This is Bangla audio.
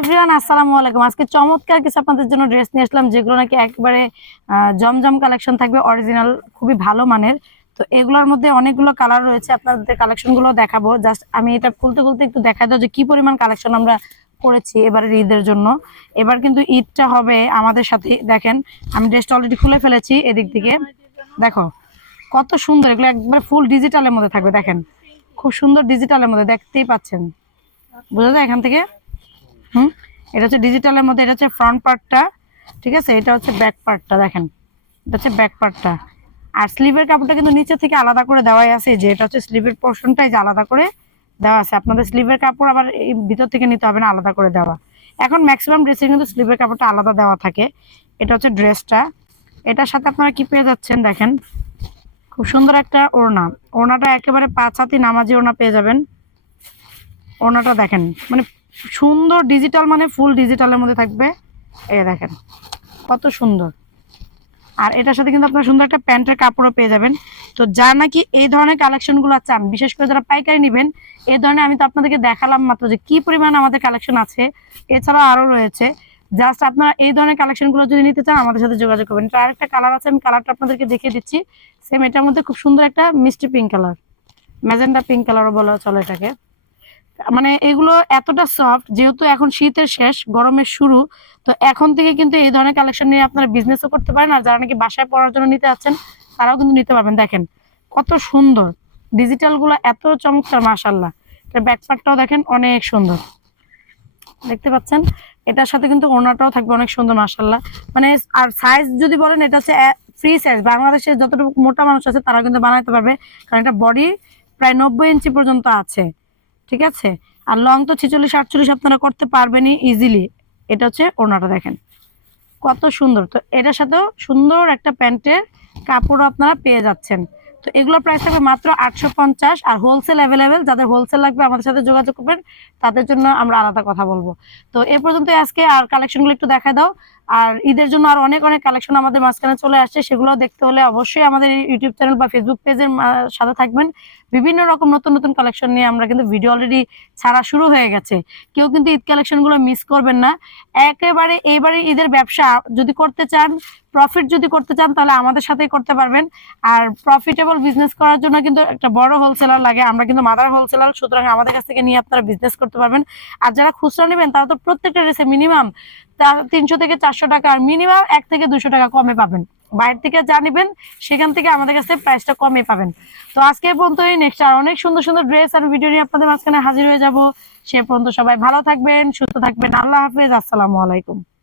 এভরিওয়ান, আসসালামু আলাইকুম। আজকে চমৎকার কিছু আপনাদের জন্য ড্রেস নিয়ে আসলাম, যেগুলো নাকি একবারে জমজম কালেকশন থাকবে অরিজিনাল খুবই ভালো মানের। তো এগুলোর মধ্যে অনেকগুলো কালার রয়েছে, আপনাদের কালেকশনগুলো দেখাবো। জাস্ট আমি এটা খুলতে খুলতে একটু দেখা দাও যে কি পরিমাণ কালেকশন আমরা করেছি এবারের ঈদের জন্য। এবার কিন্তু ঈদটা হবে আমাদের সাথে, দেখেন, আমি ড্রেসটা অলরেডি খুলে ফেলেছি এদিক থেকে। দেখো, কত সুন্দর, এগুলো একবার ফুল ডিজিটালের মধ্যে থাকবে, দেখেন। খুব সুন্দর ডিজিটালের মধ্যে, দেখতেই পাচ্ছেন। বোঝা যায় এখান থেকে? হুম? এটা হচ্ছে ডিজিটালের মধ্যে, এটা হচ্ছে ফ্রন্ট পার্টটা ঠিক আছে? এটা হচ্ছে ব্যাক পার্টটা দেখেন। এটা হচ্ছে ব্যাক পার্টটা আর স্লিভের কাপড়টা কিন্তু নিচে থেকে আলাদা করে দেওয়াই আছে যে এটা হচ্ছে স্লিভের পোর্শনটাই যে আলাদা করে দেওয়া আছে। আপনাদের স্লিভের কাপড় আবার এই ভিতর থেকে নিতে হবে না, আলাদা করে দেওয়া। এখন ম্যাক্সিমাম ড্রেসে কিন্তু স্লিভের কাপড়টা আলাদা দেওয়া থাকে। এটা হচ্ছে ড্রেসটা এটার সাথে আপনারা কি পেয়ে যাচ্ছেন, দেখেন? খুব সুন্দর একটা ওড়না। ওড়নাটা একেবারে পাঁচ হাতি নামাজি ওড়না পেয়ে যাবেন। ওড়নাটা দেখেন মানে সুন্দর ডিজিটাল মানে ফুল ডিজিটালের মধ্যে থাকবে। এই দেখেন, কত সুন্দর। আর এটার সাথে কিন্তু আপনার সুন্দর একটা প্যান্টের কাপড়ও পেয়ে যাবেন। তো যা নাকি এই ধরনের কালেকশনগুলো চান, বিশেষ করে যারা পাইকারি নেবেন, এই ধরনের আমি তো আপনাদেরকে দেখালাম মাত্র যে কি পরিমাণ আমাদের কালেকশন আছে। এছাড়া আরও রয়েছে। জাস্ট আপনারা এই ধরনের কালেকশনগুলো যদি নিতে চান, আমাদের সাথে যোগাযোগ করবেন। এটা আরেকটা কালার আছে, আমি কালারটা আপনাদেরকে দেখিয়ে দিচ্ছি। সেম এটার মধ্যে খুব সুন্দর একটা মিষ্টি পিঙ্ক কালার ম্যাজেন্ডা পিঙ্ক কালারও বলা চলে এটাকে। মানে এগুলো এতটা সফট যেহেতু এখন শীতের শেষ, গরমের শুরু, তো এখন থেকে কিন্তু এই ধরনের কালেকশন নিয়ে আপনারা বিজনেসও করতে পারেন। আর যারা নাকি বাসায় পড়ার জন্য নিতে আছেন তারাও কিন্তু নিতে পারবেন। দেখেন কত সুন্দর। ডিজিটালগুলো এত চমৎকার মাশাল্লাহ এটা ব্যাকপার্টটাও দেখেন অনেক সুন্দর। দেখতে পাচ্ছেন? এটার সাথে কিন্তু ওনাটাও থাকবে অনেক সুন্দর মাশাল্লাহ মানে আর সাইজ যদি বলেন, এটা হচ্ছে ফ্রি সাইজ বাংলাদেশে যতটুকু মোটা মানুষ আছে তারা কিন্তু বানাইতে পারবে। কারণ এটা বডি প্রায় নব্বই ইঞ্চি পর্যন্ত আছে। ঠিক আছে? আর লং তো ছেচল্লিশ, আটচল্লিশ আপনারা করতে পারবেনই ইজিলি এটা হচ্ছে ওড়নাটা দেখেন। কত সুন্দর। তো এটার সাথেও সুন্দর একটা প্যান্টের কাপড় আপনারা পেয়ে যাচ্ছেন। তো এগুলোর প্রাইস থাকবে মাত্র আটশো পঞ্চাশ। আর হোলসেল অ্যাভেলেবেল যাদের হোলসেল লাগবে আমাদের সাথে যোগাযোগ করবেন, তাদের জন্য আমরা আলাদা কথা বলব। তো এ পর্যন্ত আজকে। আর কালেকশনগুলো একটু দেখা দাও। আর ঈদের জন্য আর অনেক অনেক কালেকশন আমাদের মাঝখানে চলে আসছে সেগুলো দেখতে হলে অবশ্যই আমাদের ইউটিউব চ্যানেল বা ফেসবুক পেজের সাথে থাকবেন। বিভিন্ন রকম নতুন নতুন কালেকশন নিয়ে আমরা কিন্তু ভিডিও অলরেডি ছাড়া শুরু হয়ে গেছে। কেউ কিন্তু ঈদ কালেকশনগুলো মিস করবেন না। একেবারে এইবারে ঈদের ব্যবসা, যদি করতে চান প্রফিট যদি করতে চান, তাহলে আমাদের সাথেই করতে পারবেন। আর প্রফিটেবল বিজনেস করার জন্য কিন্তু একটা বড় হোলসেলার লাগে। আমরা কিন্তু মাদার হোলসেলার সুতরাং আমাদের কাছ থেকে নিয়ে আপনারা বিজনেস করতে পারবেন। আর যারা খুচরা নেবেন, তারা তো প্রত্যেকটা ড্রেসে মিনিমাম তিনশো থেকে চারশো টাকা আর মিনিমাম এক থেকে দুশো টাকা কমে পাবেন। বাইরে থেকে যা নেবেন, সেখান থেকে আমাদের কাছে প্রাইসটা কমে পাবেন। তো আজকে পর্যন্ত এই নেক্সট আর অনেক সুন্দর সুন্দর ড্রেস আর ভিডিও নিয়ে আপনাদের মাঝখানে হাজির হয়ে যাব। সে পর্যন্ত সবাই ভালো থাকবেন, সুস্থ থাকবেন। আল্লাহ হাফিজ, আসসালামু আলাইকুম।